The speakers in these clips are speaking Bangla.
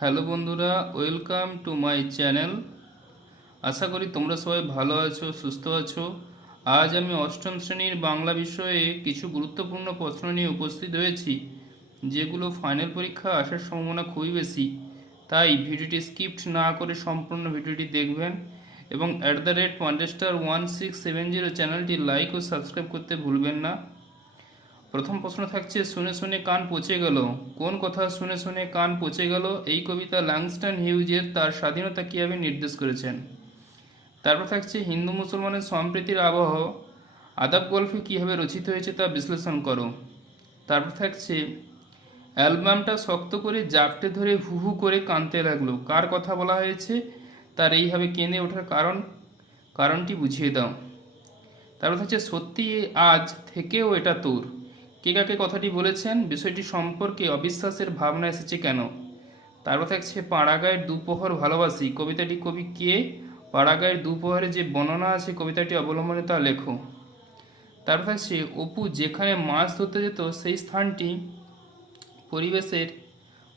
হ্যালো বন্ধুরা, ওয়েলকাম টু মাই চ্যানেল। আশা করি তোমরা সবাই ভালো আছো, সুস্থ আছো। আজ আমি অষ্টম শ্রেণীর বাংলা বিষয়ে কিছু গুরুত্বপূর্ণ প্রশ্ন নিয়ে উপস্থিত হয়েছি, যেগুলো ফাইনাল পরীক্ষা আসার সম্ভাবনা খুবই বেশি। তাই ভিডিওটি স্কিপ্ট না করে সম্পূর্ণ ভিডিওটি দেখবেন এবং @1star1670 চ্যানেলটি লাইক ও সাবস্ক্রাইব করতে ভুলবেন না। প্রথম প্রশ্ন থাকছে, শুনে শুনে কান পচে গেল। কোন কথা শুনে শুনে কান পচে গেল? এই কবিতা ল্যাংস্টন হিউজের তার স্বাধীনতা কীভাবে নির্দেশ করেছেন। তারপর থাকছে, হিন্দু মুসলমানের সম্প্রীতির আবহ আদাব গল্পে কীভাবে রচিত হয়েছে তা বিশ্লেষণ করো। তারপর থাকছে, অ্যালবামটা শক্ত করে জাপটে ধরে হু হু করে কাঁদতে লাগলো। কার কথা বলা হয়েছে? তার এইভাবে কেঁদে ওঠার কারণটি বুঝিয়ে দাও। তারপর থাকছে, সত্যি আজ থেকেও এটা তোর। কে কাকে কথাটি বলেছেন? বিষয়টি সম্পর্কে অবিশ্বাসের ভাবনা এসেছে কেন? তারপর থাকছে, পাড়াগাঁয়ের দুপোহর ভালোবাসি। কবিতাটি কবি কে? পাড়াগাঁয়ের দুপোহরে যে বর্ণনা আছে কবিতাটি অবলম্বনে তা লেখো। তারপর থাকছে, অপু যেখানে মাছ ধরতে যেত সেই স্থানটি পরিবেশের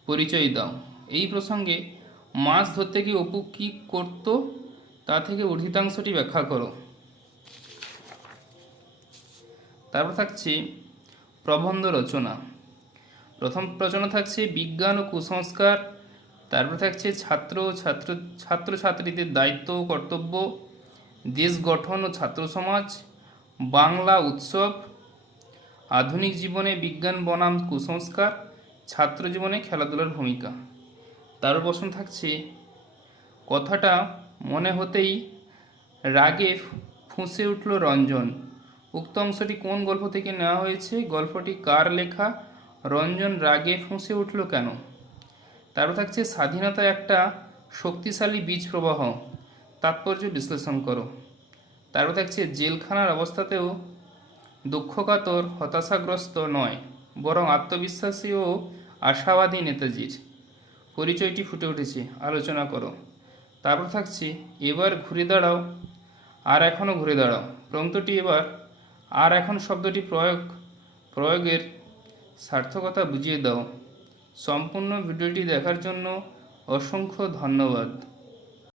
পরিচয় দাও। এই প্রসঙ্গে মাছ ধরতে গিয়ে অপু কী করত তা থেকে উর্ধিতাংশটি ব্যাখ্যা করো। তারপর থাকছে, প্রবন্ধ রচনা। প্রথম রচনা থাকছে বিজ্ঞান ও কুসংস্কার। তারপর থাকছে ছাত্রছাত্রীদের দায়িত্ব ও কর্তব্য, দেশ গঠন ও ছাত্র সমাজ, বাংলা উৎসব, আধুনিক জীবনে বিজ্ঞান বনাম কুসংস্কার, ছাত্র জীবনে খেলাধুলার ভূমিকা। তারপর প্রশ্ন থাকছে, কথাটা মনে হতেই রাগে ফুঁসে উঠল রঞ্জন। উক্ত অংশটি কোন গল্প থেকে নেওয়া হয়েছে? গল্পটি কার লেখা? রঞ্জন রাগে ফুঁসে উঠল কেন? তারপর থাকছে, স্বাধীনতা একটা শক্তিশালী বীজ প্রবাহ। তাৎপর্য বিশ্লেষণ করো। তারপর থাকছে, জেলখানার অবস্থাতেও দুঃখকাতর হতাশাগ্রস্ত নয়, বরং আত্মবিশ্বাসী ও আশাবাদী নেতাজির পরিচয়টি ফুটে উঠেছে, আলোচনা করো। তারপর থাকছে, এবার ঘুরে দাঁড়াও, আর এখনও ঘুরে দাঁড়াও। প্রন্তটি এবার আর এখন শব্দটি প্রয়োগের সার্থকতা বুঝিয়ে দাও। সম্পূর্ণ ভিডিওটি দেখার জন্য অসংখ্য ধন্যবাদ।